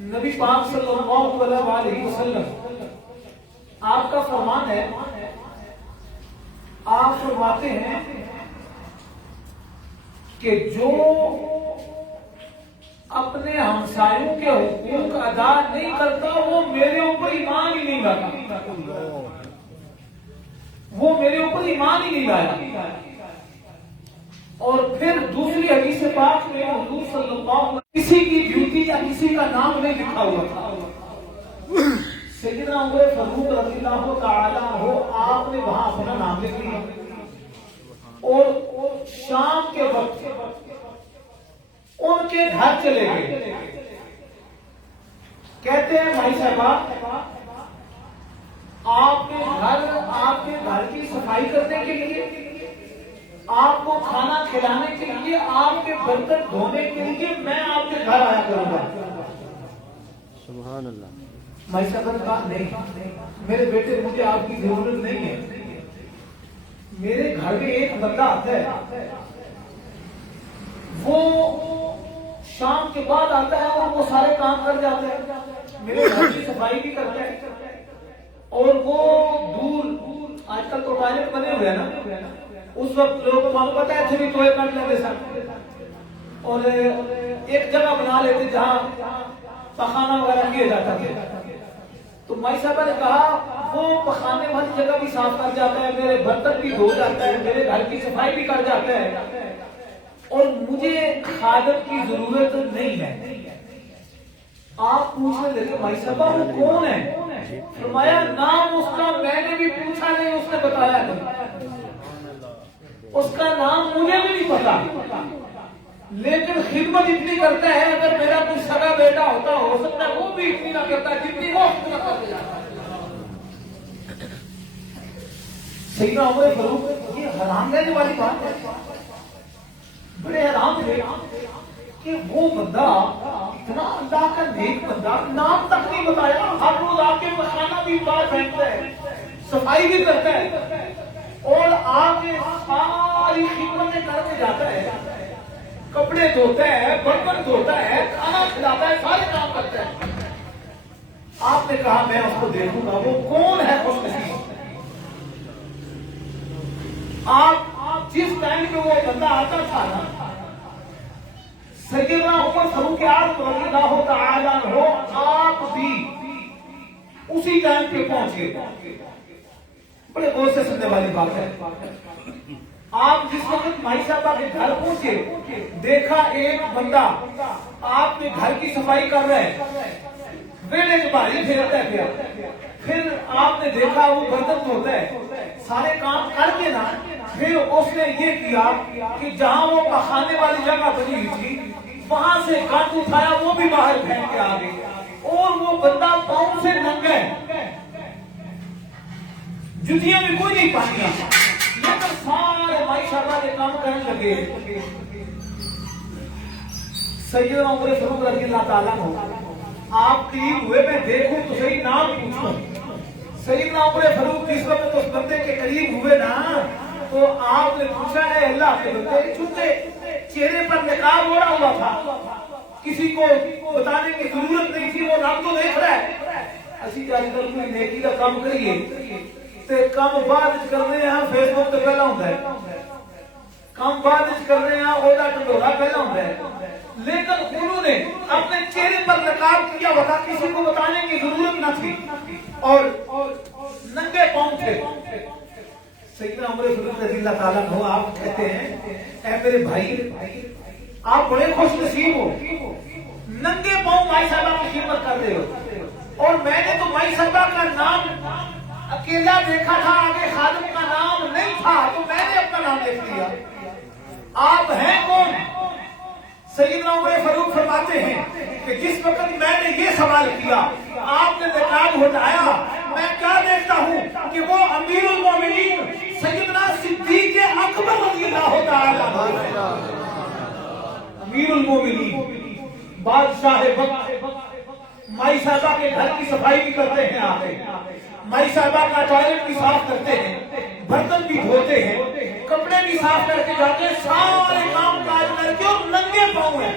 نبی پاک صلی اللہ علیہ وسلم آپ کا فرمان ہے، آپ فرماتے ہیں کہ جو اپنے ہمسایوں کے حقوق ادا نہیں کرتا وہ میرے اوپر ایمان ہی نہیں لاتا، وہ میرے اوپر ایمان ہی نہیں لایا۔ اور پھر دوسری حدیث پاک میں حضور صلی اللہ علیہ وسلم کسی کی ڈیوٹی یا کسی کا نام نہیں لکھا ہوا تھا، سیدنا عمر فاروق رضی اللہ تعالی عنہ آپ نے وہاں اپنا نام لکھ لیا اور شام کے وقت ان کے گھر چلے گئے۔ کہتے ہیں بھائی صاحبہ آپ کے گھر کی صفائی کرنے کے لیے، آپ کو کھانا کھلانے کے لیے، آپ کے برتن دھونے کے لیے میں آپ کے گھر آیا کروں گا۔ سبحان اللہ۔ بھائی صاحب نے کہا نہیں میرے بیٹے، مجھے آپ کی ضرورت نہیں ہے، میرے گھر میں ایک بندہ آتا ہے، وہ شام کے بعد آتا ہے اور وہ سارے کام کر جاتا ہے، میرے گھر کی صفائی بھی کرتا ہے، اور وہ دور آج کل تو ٹوائلٹ بنے ہوئے ہیں نا، اس وقت لوگوں کو معلوم پتا ہے تھے بھی ٹوئے کر لیتے سر، اور ایک جگہ بنا لیتے جہاں پخانہ وغیرہ کیا جاتا تھا۔ تو مائی صاحبہ نے کہا وہ پخانے والی جگہ بھی صاف کر جاتا ہے، میرے برتن بھی دھو جاتا ہے، میرے گھر کی صفائی بھی کر جاتا ہے، اور مجھے خادم کی ضرورت نہیں ہے۔ آپ پوچھنے لگے بھائی صاحبہ وہ کون ہے؟ فرمایا نام اس کا میں نے بھی پوچھا نہیں، اس نے بتایا نہیں، اس کا نام مجھے بھی نہیں پتا، لیکن خدمت اتنی کرتا ہے، اگر میرا کوئی سگا بیٹا ہوتا ہو سکتا ہے وہ بھی اتنی نہ کرتا جتنی وہ کرتے جاتا ہے۔ سیدنا عمر فاروق، یہ حیران رہنے والی بات ہے، بڑے حیران تھے کہ وہ بندہ اتنا اللہ کا نیک بندہ، نام تک نہیں بتایا، ہر روز آ کے کھانا بھی بار پھینکتا ہے، صفائی بھی کرتا ہے، اور آگے ساری خدمتیں کر کے جاتا ہے، کپڑے دھوتا ہے، برتن دھوتا ہے، کھانا کھلاتا ہے، سارے کام کرتا ہے۔ آپ نے کہا میں اس کو دیکھوں گا وہ کون ہے خوش نصیب۔ آپ جس ٹائم پہ وہ بندہ آتا تھا نا، سیدنا عمر فاروق اعظم رضی اللہ تعالی عنہ آپ بھی اسی ٹائم پہ پہنچ گئے۔ بڑے غور سے سننے والی بات ہے، آپ جس وقت بھائی صاحبہ کے گھر پہنچے، دیکھا ایک بندہ آپ کے گھر کی صفائی کر رہا ہے، بیڑے کے بھاری پھیرتا ہے، پھر آپ نے دیکھا وہ برتن دھوتا ہے، سارے کام کر کے نا پھر اس نے یہ کیا کہ جہاں وہ پخانے والی جگہ بنی ہوئی تھی وہاں سے گند اٹھایا، وہ بھی باہر پھینک کے آ گئی، اور وہ بندہ پاؤں سے ننگا ہے، جتیاں بھی کوئی نہیں پہنیا، لیکن سارے بھائی صاحبہ کے کام کرنے لگے۔ سیدنا عمر فاروق رضی اللہ تعالیٰ عنہ آپ قریب ہوئے، میں دیکھوں تو صحیح نام پوچھوں۔ سیدنا عمر فاروق جس وقت اس بندے کے قریب ہوئے نا تو آپ نے پوچھا ہے اللہ کے بندے، چونکہ چہرے پر نقاب اوڑھا ہوا تھا، کسی کو بتانے کی ضرورت نہیں تھی، وہ رب تو دیکھ رہا ہے، اسی جاری کر کوئی نیکی کا کام کریے تے کم بعد کرنے ہیں فیس بک تو پہلا ہوتا ہے، کم بعد کرنے ہیں اولا ٹنڈورا پہلا ہوتا ہے، لیکن انہوں نے اپنے چہرے پر نقاب کیا ہوا تھا، کسی کو بتانے کی ضرورت نہ تھی، اور ننگے پاؤں تھے۔ سیدنا عمر فاروق رضی اللہ تعالیٰ عنہ آپ کہتے ہیں اے میرے بھائی آپ بڑے خوش نصیب ہو، ننگے پاؤں مائی صاحبہ کی خدمت کر رہے ہو، اور میں نے تو مائی صاحبہ کا نام اکیلا دیکھا تھا، آگے خادم کا نام نہیں تھا، تو میں نے اپنا نام لکھ دیا، آپ ہیں کون؟ سیدنا عمر فاروق فرماتے ہیں کہ جس وقت میں نے یہ سوال کیا آپ نے نقاب ہٹایا، میں کیا دیکھتا ہوں کہ وہ امیر المومنین سیدنا صدیق اکبر رضی اللہ تعالی عنہ، امیر المومنین بادشاہ وقت، مائی صاحبہ کے گھر کی صفائی بھی کرتے ہیں، آگے مائی صاحبہ کا ٹوائلٹ بھی صاف کرتے ہیں، برتن بھی دھوتے ہیں، کپڑے بھی صاف کر کے جاتے ہیں، سارے کام کاج کر کے اور ننگے پاؤں ہیں۔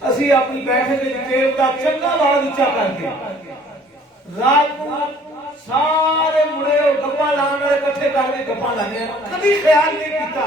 ਅਸੀਂ ਆਪਣੀ ਬੈਠਕ ਦੇ ਟੇਬ ਦਾ ਚੰਗਾ ਆਵਾਜ਼ ਉੱਚਾ ਕਰਕੇ ਰਾਤ ਨੂੰ ਸਾਰੇ ਮੁੰਡੇ ਗੱਪਾਂ ਲਾਉਣ ਵਾਲੇ ਇਕੱਠੇ ਕਰਕੇ ਗੱਪਾਂ ਲਾਉਂਦੇ ਆ, ਕਦੀ ਖਿਆਲ ਨਹੀਂ ਕੀਤਾ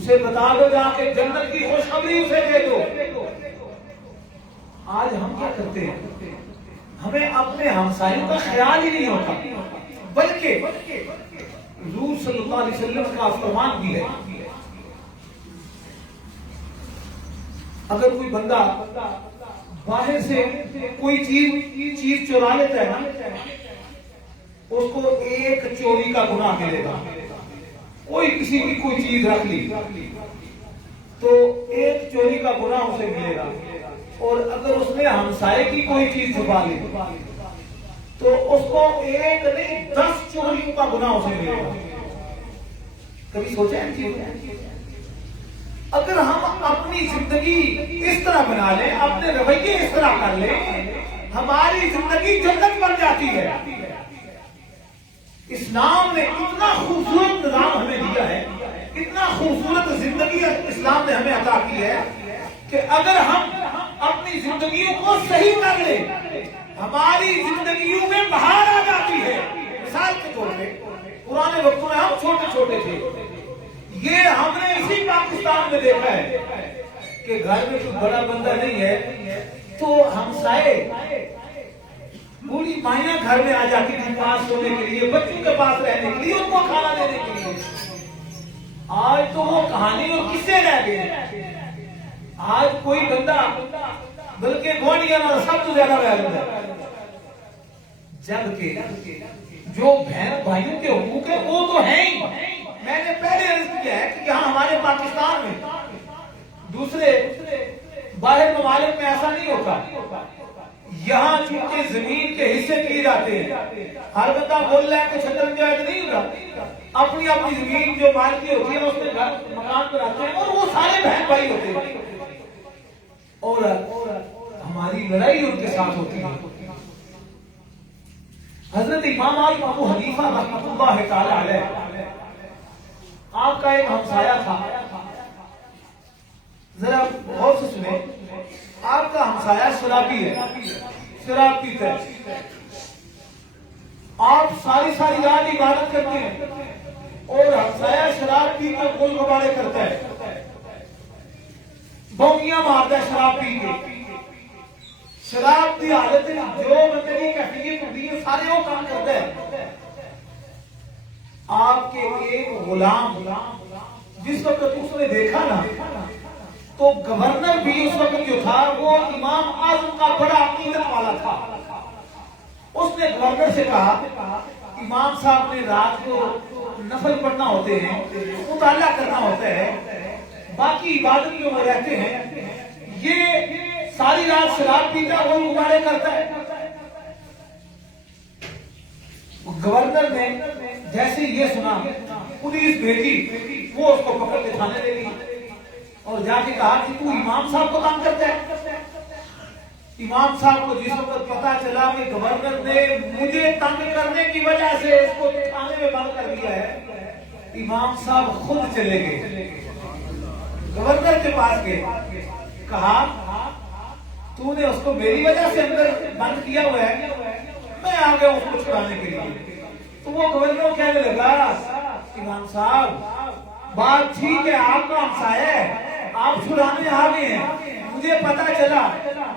اسے بتا دو جا کے جنت کی خوشخبری اسے دے دو۔ آج ہم کیا کرتے ہیں؟ ہمیں اپنے ہمسایوں کا خیال ہی نہیں ہوتا، بلکہ حضور صلی اللہ علیہ وسلم کا فرمان بھی ہے، اگر کوئی بندہ باہر سے کوئی چیز چورا لیتا ہے نا، اس کو ایک چوری کا گناہ ملے گا۔ کوئی کسی کی کوئی چیز رکھ لی تو ایک چوری کا گناہ اسے ملے گا، اور اگر اس نے ہمسائے کی کوئی چیز چھپا لی تو اس کو ایک نہیں 10 چوریوں کا گناہ اسے ملے گا۔ کبھی سوچا ہے؟ اگر ہم اپنی زندگی اس طرح بنا لیں، اپنے رویے اس طرح کر لیں، ہماری زندگی جنت بن جاتی ہے۔ اسلام نے اتنا خوبصورت نظام ہمیں دیا ہے، اتنا خوبصورت زندگی اسلام نے ہمیں عطا کی ہے کہ اگر ہم اپنی زندگیوں کو صحیح کر لیں، ہماری زندگیوں میں بہار آ جاتی ہے۔ مثال کے طور پہ پرانے وقتوں میں ہم چھوٹے چھوٹے تھے، یہ ہم نے اسی پاکستان میں دیکھا ہے کہ گھر میں کوئی بڑا بندہ نہیں ہے تو ہمسائے پوری مائیاں گھر میں آ جاتی تھی پاس سونے کے لیے، بچوں کے پاس رہنے کے لیے، ان کو کھانا دینے کے لیے۔ آج تو وہ کہانی اور قصے رہ گئے۔ آج کوئی بندہ بلکہ گوانڈیا سب سے زیادہ ویلیو ہے، جبکہ جو بہن بھائیوں کے حقوق ہیں وہ تو ہیں ہی۔ میں نے پہلے عرض کیا ہے کہ یہاں ہمارے پاکستان میں، دوسرے باہر ممالک میں ایسا نہیں ہوتا۔ یہاں چونکہ زمین کے حصے کیے جاتے ہیں، ہر بندہ بول رہا ہے کہ چھتر جائز نہیں ہوتا، اپنی اپنی زمین جو مالکی ہوتی ہے اس میں گھر مکان پر آتے ہیں، اور وہ سارے بہن بھائی ہوتے ہیں، اور ہماری لڑائی ان کے ساتھ ہوتی ہے۔ حضرت امام اعظم ابو حنیفہ رحمۃ اللہ تعالی علیہ، آپ کا ایک ہمسایہ تھا، ذرا غور سے سنیں، آپ کا ہمسایہ شرابی ہے، شراب پیتا ہے، آپ ساری ساری رات عبادت کرتے ہیں اور ہمسایہ شراب پی کے گول گبارے کرتا ہے، بونیاں مارتا ہے شراب پی کے، شراب کی حالت میں جو بندے کی کیفیت ہوتی ہے سارے وہ کام کرتا ہے۔ آپ کے ایک غلام جس وقت اس نے دیکھا نا تو گورنر بھی اس وقت جو تھا وہ امام اعظم کا بڑا عقیدت والا تھا، اس نے گورنر سے کہا امام صاحب نے رات کو نفل پڑھنا ہوتے ہیں، مطالعہ کرنا ہوتا ہے، باقی عبادتوں میں رہتے ہیں، یہ ساری رات شراب پیتا وہ گمارے کرتا ہے۔ گورنر نے جیسے یہ سنا پولیس بھیجی، وہ اس کو پکڑ کے تھانے لے گئی اور جا کے کہا کہ تو امام صاحب کو کام کرتا ہے۔ امام صاحب کو جس وقت پتا چلا کہ گورنر نے مجھے تنگ کرنے کی وجہ سے اس کو تھانے میں بند کر دیا ہے، امام صاحب خود چلے گئے، گورنر کے پاس گئے، کہا تو نے اس کو میری وجہ سے اندر بند کیا ہوا ہے، میں آ گیا اس کو چھڑانے کے لیے۔ تو وہ گورنر کہنے لگا امام صاحب بات ٹھیک ہے، آپ کا ہمسایہ ہے، آپ چھڑانے آ گئے ہیں، مجھے پتا چلا،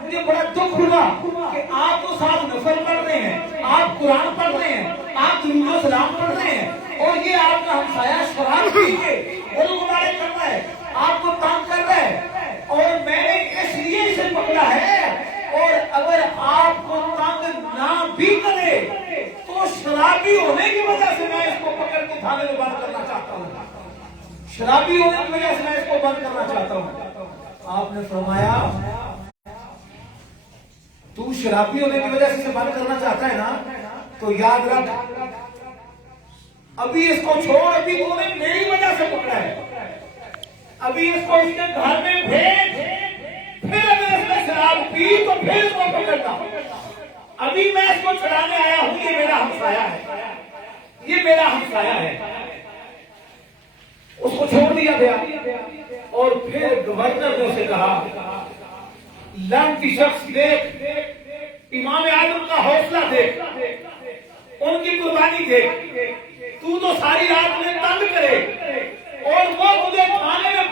مجھے بڑا دکھ ہوا کہ آپ تو ساتھ نفل پڑھ رہے ہیں، آپ قرآن پڑھ رہے ہیں، آپ درود و سلام پڑھ رہے ہیں، اور یہ آپ کا ہمسایہ شراب پی کے گول گبارے کر رہا ہے، آپ کو تنگ کر رہا ہے، اور میں نے اس لیے اسے پکڑا ہے، اور اگر آپ کو تنگ نہ بھی کرے تو شرابی ہونے کی وجہ سے میں اس کو پکڑ کے تھانے میں بند کرنا چاہتا ہوں، شرابی ہونے کی وجہ سے میں اس کو بند کرنا چاہتا ہوں۔ آپ نے فرمایا تو شرابی ہونے کی وجہ سے بند کرنا چاہتا ہے نا، تو یاد رکھ ابھی اس کو چھوڑ، ابھی تو نے میری وجہ سے پکڑا ہے، ابھی اس کو اس کے گھر میں بھیج، پھر اگر اس نے شراب پی تو پھر اس کو پکڑنا، ابھی میں اس کو چھڑانے آیا ہوں، یہ میرا ہمسایہ ہے، یہ میرا ہمسایہ ہے۔ اس کو چھوڑ دیا گیا، اور پھر گورنر نے اسے کہا لعنتی شخص دیکھ، امام اعظم کا حوصلہ دیکھ، ان کی قربانی دیکھ، تو ساری رات میں تنگ کرے اور وہ مجھے تھانے میں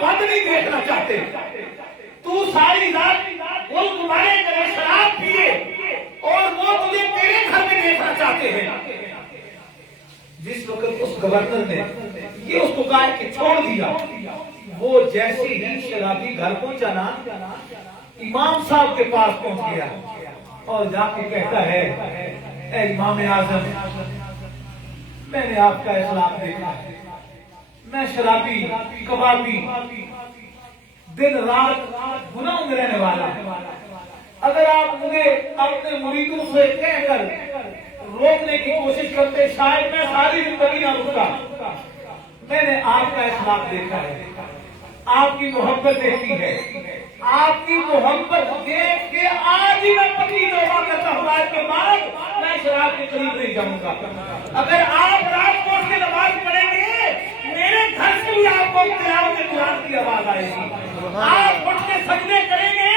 دیا. وہ جیسے ہی شرابی گھر پہنچا نا امام صاحب کے پاس پہنچ گیا اور جا کے کہتا ہے اے امام اعظم میں نے آپ کا اخلاق دیکھا ہے, میں شرابی کبابی دن رات گناہوں میں رہنے والا ہے. اگر آپ مجھے اپنے مریدوں سے کہہ کر روکنے کی کوشش کرتے شاید میں ساری زندگی نہ رکتا. میں نے آپ کا اخلاق دیکھا ہے, آپ کی محبت دیکھی ہے, آپ کی محبت دیکھ کے آج ہی میں پکی توبہ کرتا ہوں آج کے بعد میں شراب کے قریب نہیں جاؤں گا. اگر آپ رات کو کی نماز پڑھیں گے میرے گھر سے بھی آپ کو تلاوت قرآن کی آواز آئے گی. آپ اٹھ کے سجدے کریں گے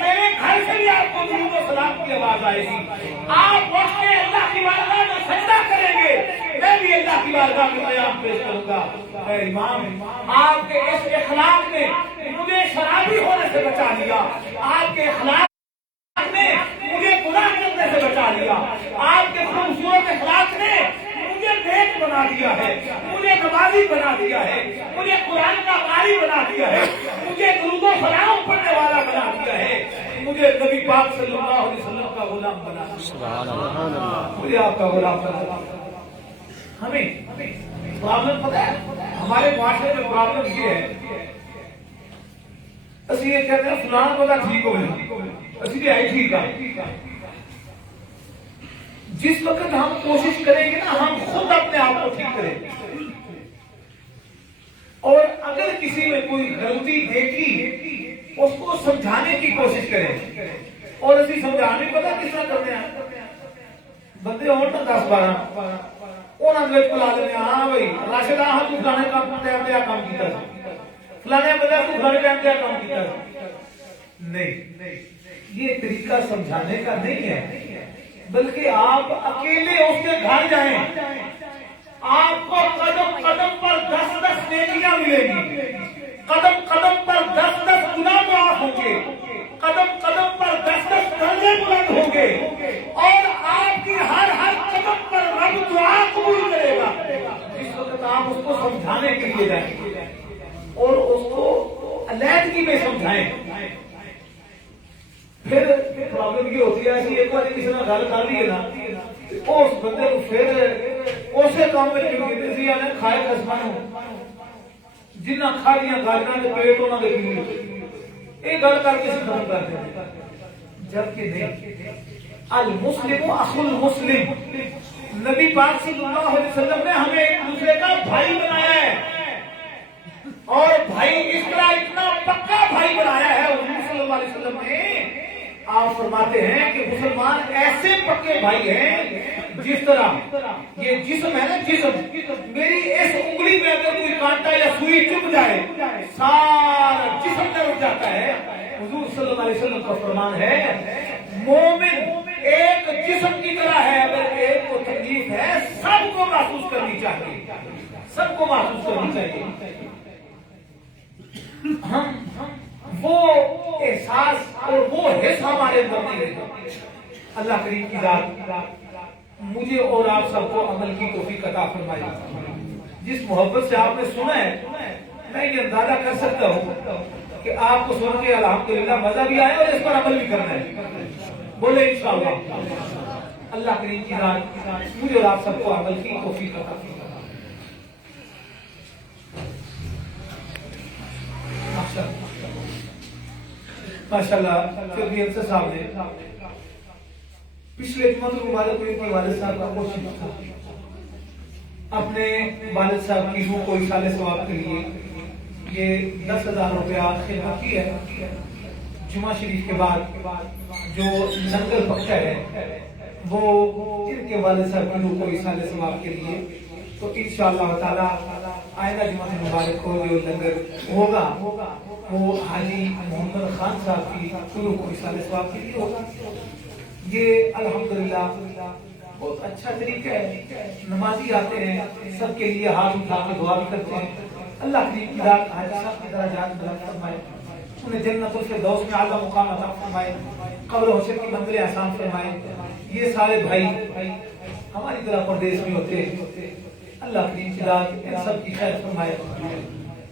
میرے گھر سے بھی آپ کو درود و سلام کی آواز آئے گی. آپ اٹھ کے اللہ کی بارگاہ میں سجدہ کریں گے میں بھی اللہ کی بارگاہ میں قیام پیش کروں گا. اے امام آپ کے اس اخلاق نے مجھے شرابی ہونے سے بچا لیا, آپ کے اخلاق نے مجھے گناہ کرنے سے بچا لیا, آپ کے خوبصورت اخلاق نے مجھے نیک بنا دیا ہے, مجھے نمازی بنا دیا ہے, مجھے قرآن کا قاری بنا دیا ہے, مجھے درود و سلام پڑھنے والا بنا دیا ہے, مجھے نبی پاک صلی اللہ علیہ وسلم کا غلام بنا دیا, مجھے آپ کا غلام بنا دیا. ہمیں پرابلم پتہ ہے ہمارے معاشرے میں پرابلم یہ ہے اسی یہ کہتے ہیں فلان بندہ ٹھیک ہو گیا اسی لیے آئی ٹھیک ہے. جس وقت ہم کوشش کریں گے نا ہم خود اپنے آپ کو ٹھیک کریں گے, اور اگر کسی میں کوئی غلطی دیکھی اس کو سمجھانے کی کوشش کریں. اور اسی سمجھانے پتہ کس طرح کرتے ہیں بندے اور نا 10-12 انہوں نے بلا دینے ہاں بھائی راشد آہاں تو فلانے ٹائم دیا کام کیتا ہے, فلانے بندہ تو فلانے ٹائم دیا کام کیتا ہے. نہیں, یہ طریقہ سمجھانے کا نہیں ہے, بلکہ آپ اکیلے اس کے گھر جائیں, آپ کو قدم قدم پر 10 نیکیاں ملیں گی, قدم قدم پر 10 گناہ معاف ہوں گے, قدم قدم پر 10 درجے بلند ہوں گے, اور آپ کی ہر قدم پر رب دعا قبول کرے گا. جس وقت آپ اس کو سمجھانے کے لیے جائیں اور اس کو علیحدگی میں سمجھائیں, پھر پرابلم یہ ہوتی ہے ایسی ایک بار کسی نے گل کر لی ہے نا اس بندے کو پھر اسی کام میں کسی نے کھائے قسم جنہ کھا دیا گالیاں کے پیٹ انہوں نے بھی یہ گل کر کے ختم کر دیں, جبکہ نہیں. المسلم اخو المسلم, نبی پاک صلی اللہ علیہ وسلم نے ہمیں ایک دوسرے کا بھائی بنایا ہے, اور بھائی اس طرح اتنا پکا بھائی بنایا ہے حضور صلی اللہ علیہ وسلم نے. آپ فرماتے ہیں کہ مسلمان ایسے پکے بھائی ہیں جس طرح یہ جسم ہے نا, جسم میری اس انگلی میں اگر کوئی کانٹا یا سوئی چبھ جائے سارا جسم میں اٹھ جاتا ہے. حضور صلی اللہ علیہ وسلم کا فرمان ہے مومن ایک جسم کی طرح ہے, اگر ایک کو تکلیف ہے سب کو محسوس کرنی چاہیے, سب کو محسوس کرنی چاہیے. ہم وہ احساس اور وہ حس ہمارے اندر نہیں رہتا. اللہ کریم کی ذات مجھے اور آپ سب کو عمل کی توفیق عطا فرمائے. جس محبت سے آپ نے سنا ہے میں یہ اندازہ کر سکتا ہوں کہ آپ کو سن کے الحمدللہ مزہ بھی آئے اور اس پر عمل بھی کرنا ہے. بولے انشاءاللہ. اللہ کریم کی ذات مجھے اور آپ سب کو عمل کی توفیق عطا فرمائے. ماشاءاللہ چودھری افسر صاحب نے پچھلے جمعہ مبارک میں اپنے والد صاحب کا کوشش تھا اپنے والد صاحب کی روح کو اصالہ ثواب کے لیے یہ 10,000 روپیہ خدمت کی ہے. جمعہ شریف کے بعد جو لنگر بخشا ہے وہ ان کے والد صاحب کی روح کو اصالہ ثواب کے لیے, تو انشاءاللہ تعالی آئندہ جمعہ مبارک کو جو لنگر ہوگا وہ حاجی محمد خان صاحب کی روح کو اصالہ ثواب کے لیے ہوگا. یہ الحمدللہ بہت اچھا طریقہ ہے. نمازی آتے ہیں سب کے لیے ہاتھ اٹھا کے دعا بھی کرتے ہیں. اللہ کی ذات حاجی صاحب کی درجات بلند فرمائے, انہیں جنت الفردوس میں اعلیٰ مقام عطا فرمائے, قبر حشر کی منزلیں آسان فرمائے. یہ سارے بھائی ہماری طرح پردیس میں ہوتے ہیں, اللہ کی ذات ان سب کی خیر فرمائے.